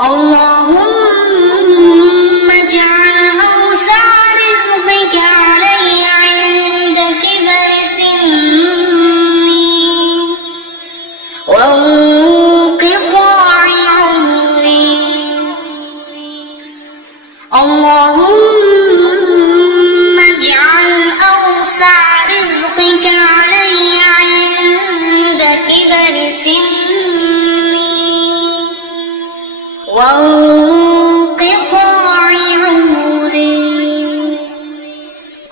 اللهم اجعل أوسع رزقك علي عند كبر سني وانقطاع عمري. اللهم اجعل أوسع رزقك علي عند كبر سني وانقطاع عمري.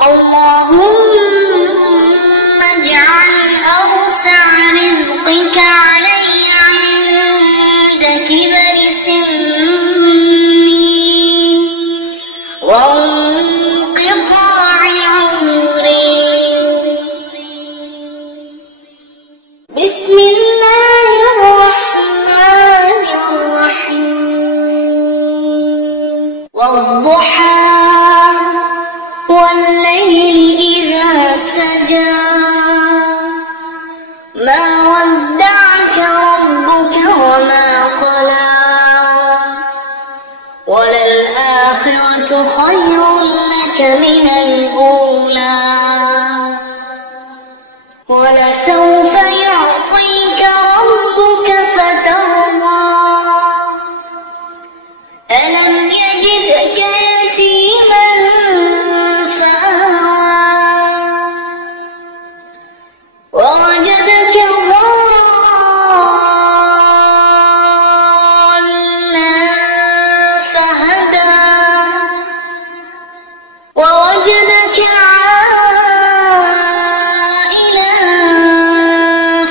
اللهم اجعل أوسع رزقك علي عند كبر سني وانقطاع عمري. بسم الله الرحمن الرحيم. والضحى والليل إذا سجى ما ودعك ربك وما قلى وللآخرة خير لك من الأولى ولسوف يعطيك ربك فترضى ألم يجدك يتيما فآوى ووجدك ضالا فهدى ووجدك عائلا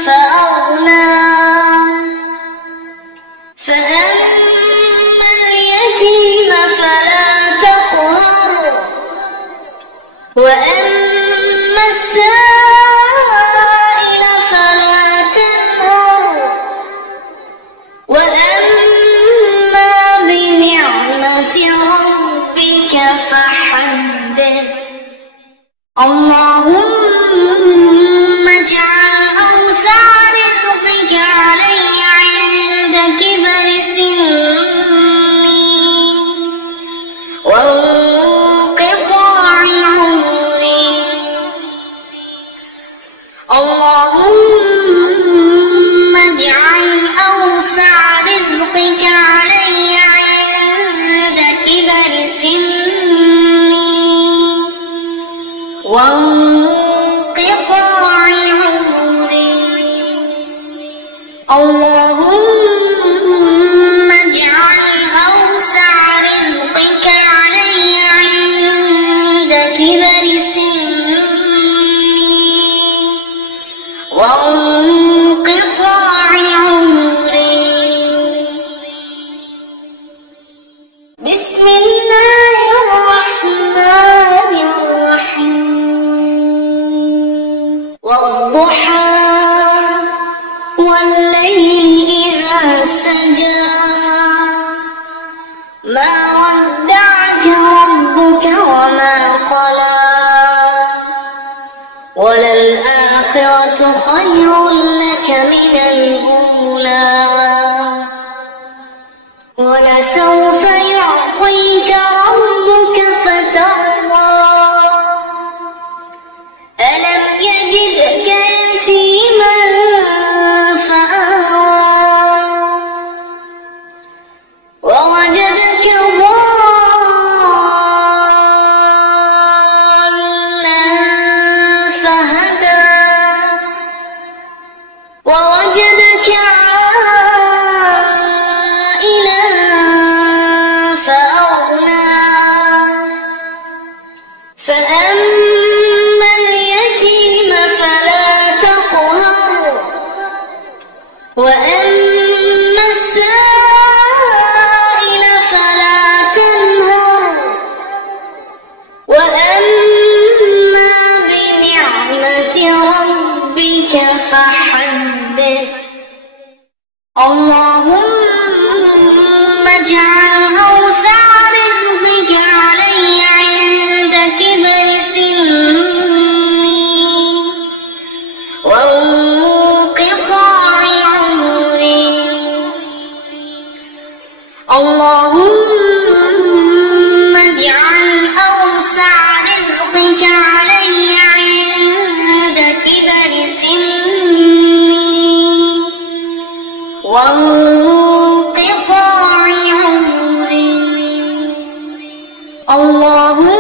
فأغنى فأما اليتيم فلا تقهر وأما السائل فلا تنهر وأما بنعمة ربك فحدث. اللهم اجعل أوسع رزقك علي عند كبر سني وانقطاع عمري. اللهم اجعل أوسع رزقك علي عند كبر سني وانقطاع عمري. اللهم اجعل أوسع رزقك علي عند كبر سني وانقطاع عمري. بسم الله الرحمن الرحيم. والضحى والليل إذا سجى ما ودعك ربك وما قلى وللآخرة خير لك من الأولى ولسوف يعطيك ربك فترضى ألم يجدك يتيما فآوى ووجدك ضالا فهدى ووجدك عائلا فأغنى فأما اليتيم فلا تقهر وأما السائل فلا تنهر وأما بنعمة ربك فحدث. اللهم اجعل أوسع رزقك علي عند كبر سني وانقطاع عمري. اللهم اجعل أوسع رزقك علي عند كبر سني وانقطاع عمري. اللهم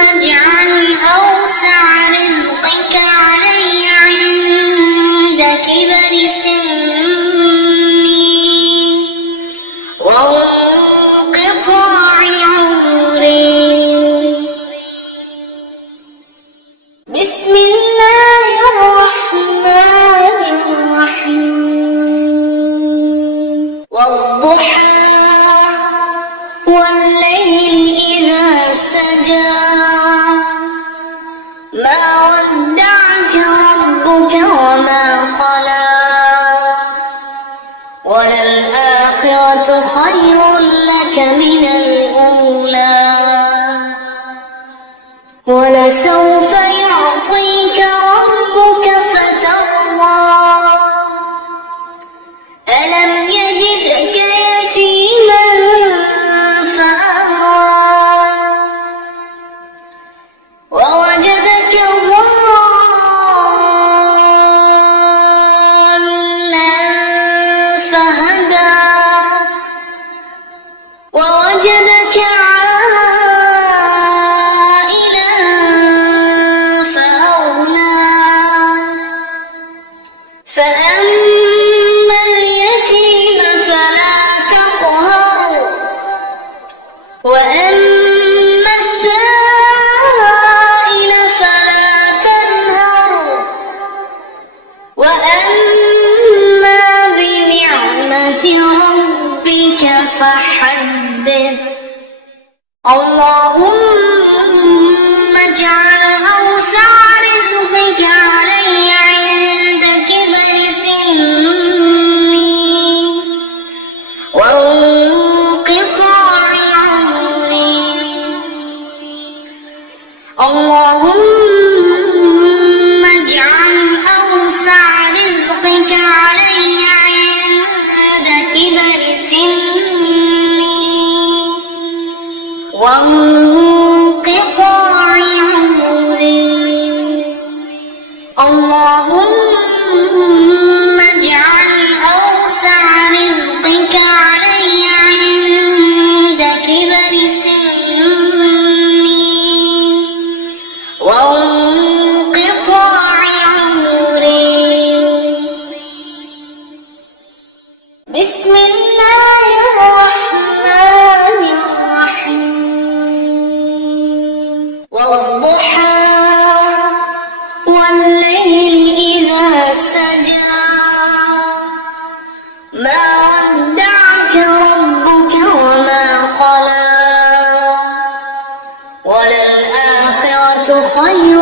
اجعل أوسع رزقك علي عند كبر سني وانقطاع عمري. بسم الله الرحمن الرحيم. والضحى والليل إذا سجى ما ودعك ربك وما قلى وللآخرة خير لك من الأولى ولسوف يعطيك ربك فترضى ألم يجدك يتيما فآوى ووجدك ضالا فهدى ووجدك عائلا فأغنى فأما اليتيم فلا تقهر وأما السائل فلا تنهر وأما بنعمة ربك فحدث. اللهم اجعل أوسع رزقك علي عند كبر سني وانقطاع عمري. اللهم اجعل أوسع رزقك علي عند كبر سني وانقطاع عمري. اللهم اجعل أوسع رزقك علي عند كبر سني وانقطاع عمري. بسم الله الرحمن الرحيم. والضحى والليل إذا سجى ما ودعك ربك وما قلى وللآخرة خير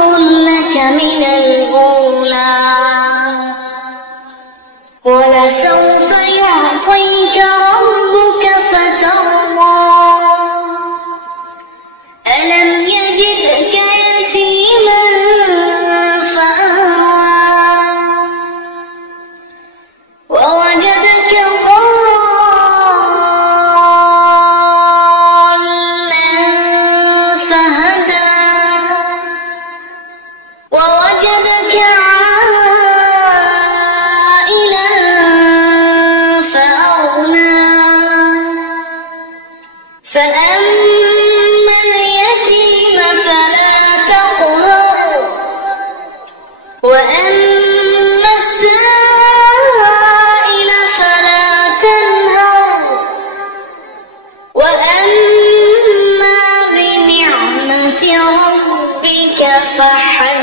لك من الأولى ولسوف يعطيك ربك فترضى ألم يجدك يتيما فآوى ووجدك ضالا فهدى ووجدك عائلا فأغنى فأما اليتيم فلا تقهر وأما السائل فلا تنهر وأما بنعمة ربك فحدث.